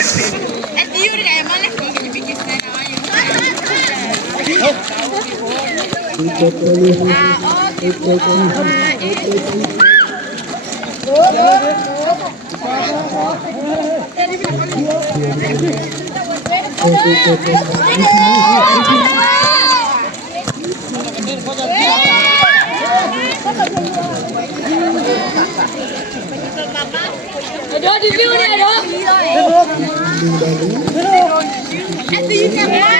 Dio udah kayak mana kalau kita bikin sana aja. Ada di view ni ada. Ada yang